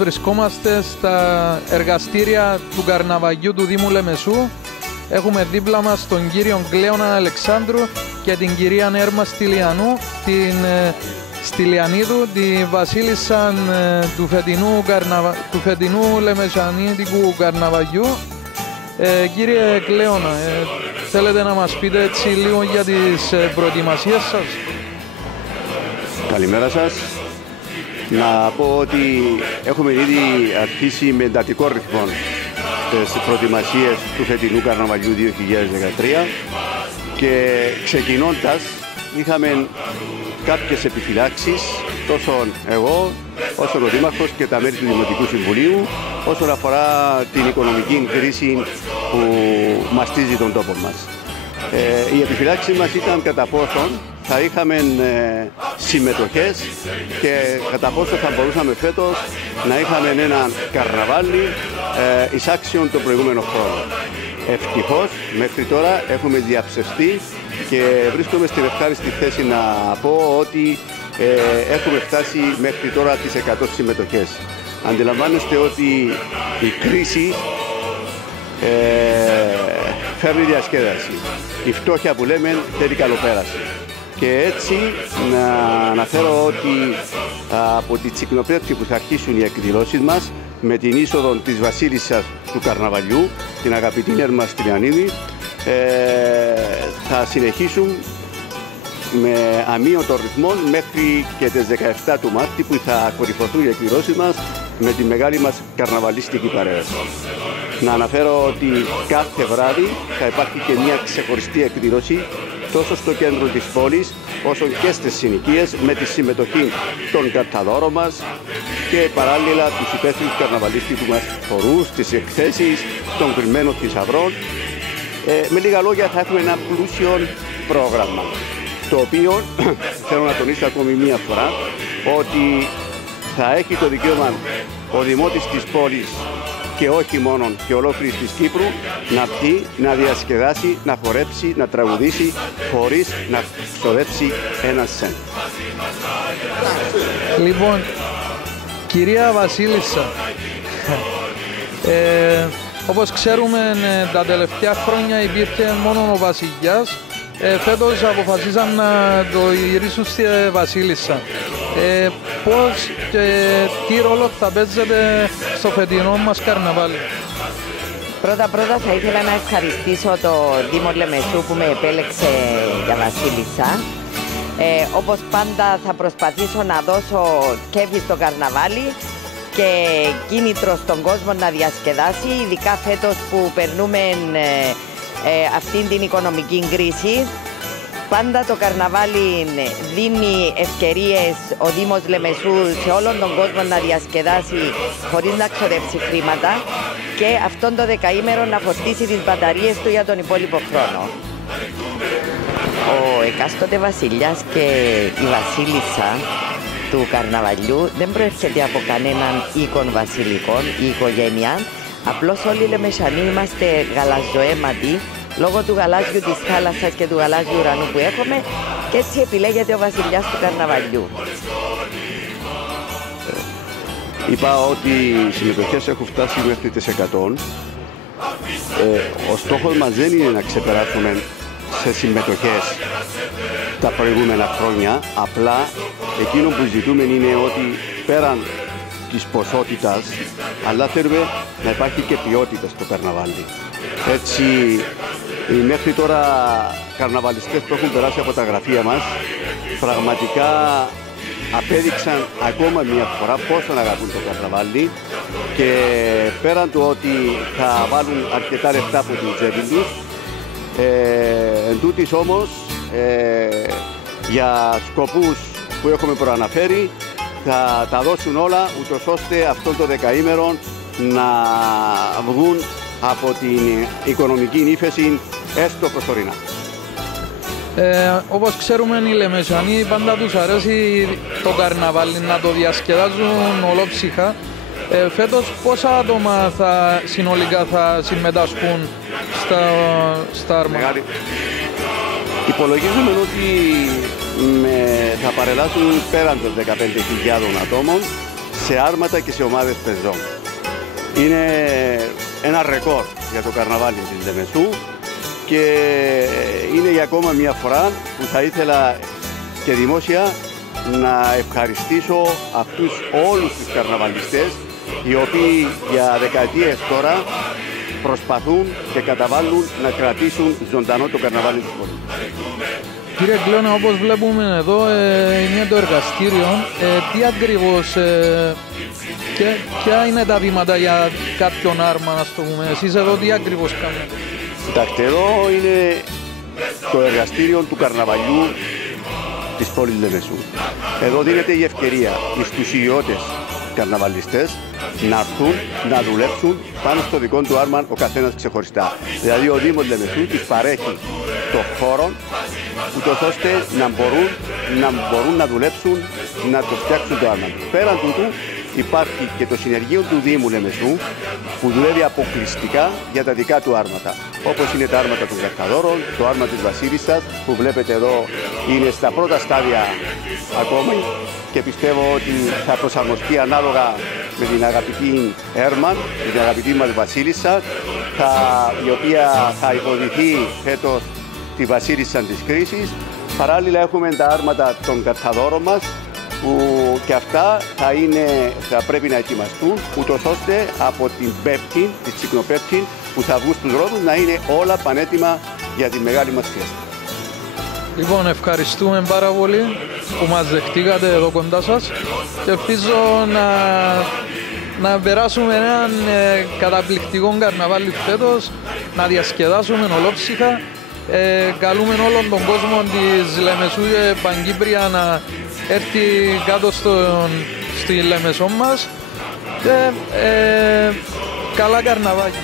βρισκόμαστε στα εργαστήρια του Καρναβαγιού του Δήμου Λεμεσού. Έχουμε δίπλα μας τον κύριο Κλέωνα Αλεξάνδρου και την κυρία Έρμα Στυλιανίδου, τη βασίλισσα του φετινού Λεμεσανίτικου Καρναβαγιού. Κύριε Κλέωνα, θέλετε να μας πείτε έτσι λίγο για τις προετοιμασίες σας? Καλημέρα σας. Να πω ότι έχουμε ήδη αρχίσει με εντατικό ρυθμό τις προετοιμασίες του φετινού Καρναβαλιού 2013 και ξεκινώντας είχαμε κάποιες επιφυλάξεις τόσο εγώ όσο ο Δήμαρχος και τα μέλη του Δημοτικού Συμβουλίου όσον αφορά την οικονομική κρίση που μαστίζει τον τόπο μας. Η επιφυλάξη μας ήταν κατά πόσον θα είχαμε συμμετοχές και κατά πόσο θα μπορούσαμε φέτος να είχαμε ένα καρναβάλι εισάξιον τον προηγούμενο χρόνο. Ευτυχώς μέχρι τώρα έχουμε διαψευστεί και βρίσκομαι στην ευχάριστη θέση να πω ότι έχουμε φτάσει μέχρι τώρα τις 100 συμμετοχές. Αντιλαμβάνεστε ότι η κρίση φέρνει διασκέδαση. Η φτώχεια που λέμε θέλει καλοπέραση. Και έτσι να αναφέρω ότι από τη τσικνοπέτρηση που θα αρχίσουν οι εκδηλώσεις μας με την είσοδο της βασίλισσας του Καρναβαλιού, την αγαπητή Έρμα Στυλιανίδη, θα συνεχίσουν με αμείωτο ρυθμό μέχρι και τις 17 του Μάρτη που θα κορυφωθούν οι εκδηλώσεις μας με τη μεγάλη μας καρναβαλίστικη παρέλαση. Να αναφέρω ότι κάθε βράδυ θα υπάρχει και μια ξεχωριστή εκδήλωση τόσο στο κέντρο της πόλης όσο και στις συνοικίες με τη συμμετοχή των καρταδόρων μας και παράλληλα τους υπεύθυνους καρναβαλίστικου μας χορούς, τις εκθέσεις των κρυμμένων θησαυρών. Με λίγα λόγια θα έχουμε ένα πλούσιο πρόγραμμα, το οποίο θέλω να τονίσω ακόμη μία φορά ότι θα έχει το δικαίωμα ο δημότης της πόλης και όχι μόνο και ολόκληρης της Κύπρου να πει, να διασκεδάσει, να χορέψει, να τραγουδήσει χωρίς να ξοδέψει ένα σεντ. Λοιπόν, κυρία Βασίλισσα, όπως ξέρουμε τα τελευταία χρόνια υπήρχε μόνο ο βασιλιάς. Φέτος αποφασίσαν να το γυρίσουν στη Βασίλισσα. Πώς και τι ρόλο θα παίζετε στο φετινό μας καρναβάλι? Πρώτα θα ήθελα να ευχαριστήσω το Δήμο Λεμεσού που με επέλεξε για Βασίλισσα. Όπως πάντα θα προσπαθήσω να δώσω κέφι στο καρναβάλι και κίνητρο στον κόσμο να διασκεδάσει, ειδικά φέτος που περνούμε αυτήν την οικονομική κρίση. Πάντα το καρναβάλι δίνει ευκαιρίες ο Δήμος Λεμεσού σε όλον τον κόσμο να διασκεδάσει χωρίς να ξοδέψει χρήματα και αυτόν το δεκαήμερο να φορτίσει τις μπαταρίες του για τον υπόλοιπο χρόνο. Ο εκάστοτε βασιλιάς και η βασίλισσα του καρναβαλιού δεν προέρχεται από κανέναν οίκον βασιλικών ή οικογένεια. Απλώς όλοι οι Λεμεσανοί είμαστε γαλαζοαίματοι λόγω του γαλάζιου της θάλασσας και του γαλάζιου ουρανού που έχουμε και έτσι επιλέγεται ο βασιλιάς του καρναβαλιού. Είπα ότι οι συμμετοχές έχουν φτάσει μέχρι τις 100. Ο στόχος μας δεν είναι να ξεπεράσουμε σε συμμετοχές τα προηγούμενα χρόνια. Απλά εκείνο που ζητούμε είναι ότι πέραν της ποσότητας, αλλά θέλουμε να υπάρχει και ποιότητα στο καρναβάλι. Έτσι, οι μέχρι τώρα καρναβαλιστές που έχουν περάσει από τα γραφεία μας πραγματικά απέδειξαν ακόμα μια φορά πόσο αγαπούν το καρναβάλι και πέραν του ότι θα βάλουν αρκετά λεφτά από την τσέπη τους, εν τούτης όμως για σκοπούς που έχουμε προαναφέρει θα τα δώσουν όλα ούτως ώστε αυτό το δεκαήμερο να βγουν από την οικονομική ύφεση έστω προσωρινά. Όπως ξέρουμε οι Λεμεσανοί πάντα τους αρέσει το καρναβάλι να το διασκεδάζουν ολόψυχα. Φέτος πόσα άτομα συνολικά θα συμμετάσχουν στα άρματα? Υπολογίζουμε ότι θα παρελάσουν πέραν των 15.000 ατόμων σε άρματα και σε ομάδες πεζών. Είναι ένα ρεκόρ για το καρναβάλι της Λεμεσού και είναι για ακόμα μια φορά που θα ήθελα και δημόσια να ευχαριστήσω αυτούς όλους τους καρναβαλιστές οι οποίοι για δεκαετίες τώρα προσπαθούν και καταβάλουν να κρατήσουν ζωντανό το καρναβάλι της πόλης. Κύριε Κλώνα, όπως βλέπουμε εδώ είναι το εργαστήριο. Τι ακριβώς, ποια είναι τα βήματα για κάποιον άρμα, να το πούμε. Εσείς εδώ τι ακριβώς κάνετε? Κοιτάξτε, εδώ είναι το εργαστήριο του καρναβαλιού της πόλης Λεμεσού. Εδώ δίνεται η ευκαιρία στους ιδιώτες καρναβαλιστές να έρθουν να δουλέψουν πάνω στο δικό του άρμα ο καθένας ξεχωριστά. Δηλαδή ο Δήμος Λεμεσού τους παρέχει το χώρο ούτως ώστε να μπορούν να δουλέψουν, να το φτιάξουν το άρμα. Πέραν τούτου υπάρχει και το συνεργείο του Δήμου Λεμεσού που δουλεύει αποκλειστικά για τα δικά του άρματα. Όπως είναι τα άρματα των Καρθαδόρων, το άρμα της Βασίλισσας που βλέπετε εδώ είναι στα πρώτα στάδια ακόμη και πιστεύω ότι θα προσαρμοστεί ανάλογα με την αγαπητή Έρμαν, με την αγαπητή μας Βασίλισσα, η οποία θα υποδηθεί φέτος τη Βασίλισσα της κρίσης. Παράλληλα έχουμε τα άρματα των Καρθαδόρων μας που και αυτά θα πρέπει να ετοιμαστούν ούτως ώστε από την Πέπτη, τη Τσικνοπέπτη που θα βγουν στους δρόμους να είναι όλα πανέτοιμα για τη μεγάλη μας φιέστα. Λοιπόν, ευχαριστούμε πάρα πολύ που μας δεχτήκατε εδώ κοντά σας και ελπίζω να περάσουμε έναν καταπληκτικό καρναβάλι φέτος, να διασκεδάσουμε ολόψυχα. Καλούμε όλον τον κόσμο της Λεμεσού και Παγκύπρια να έρθει κάτω στη Λεμεσό μας και καλά καρναβάκια.